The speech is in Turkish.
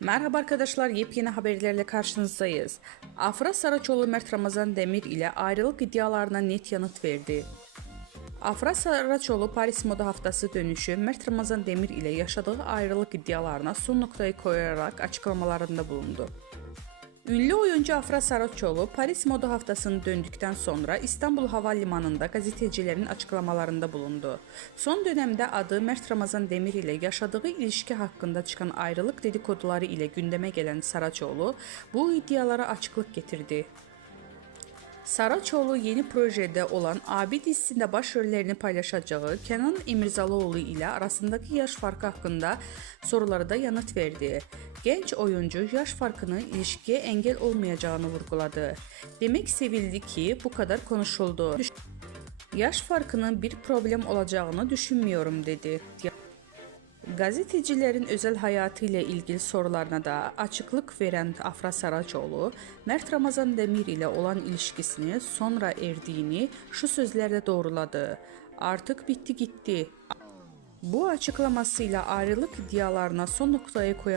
Merhaba arkadaşlar, yepyeni haberlerle karşınızdayız. Afra Saraçoğlu Mert Ramazan Demir ile ayrılık iddialarına net yanıt verdi. Afra Saraçoğlu Paris Moda Haftası dönüşü Mert Ramazan Demir ile yaşadığı ayrılık iddialarına son noktayı koyarak açıklamalarında bulundu. Ünlü oyuncu Afra Saraçoğlu Paris Moda Haftası'nı döndükten sonra İstanbul Havalimanı'nda gazetecilerin açıklamalarında bulundu. Son dönemde adı Mert Ramazan Demir ile yaşadığı ilişki hakkında çıkan ayrılık dedikoduları ile gündeme gelen Saraçoğlu bu iddialara açıklık getirdi. Saraçoğlu yeni projede olan Abi dizisinde başrollerini paylaşacağı Kenan İmirzalıoğlu ile arasındaki yaş farkı hakkında sorulara da yanıt verdi. Genç oyuncu yaş farkının ilişkiye engel olmayacağını vurguladı. Demek sevildi ki bu kadar konuşuldu. Yaş farkının bir problem olacağını düşünmüyorum dedi. Gazetecilerin özel hayatı ile ilgili sorularına da açıklık veren Afra Saraçoğlu, Mert Ramazan Demir ile olan ilişkisini sonra erdiğini şu sözlerle doğruladı. Artık bitti gitti. Bu açıklamasıyla ayrılık iddialarına son noktayı koyan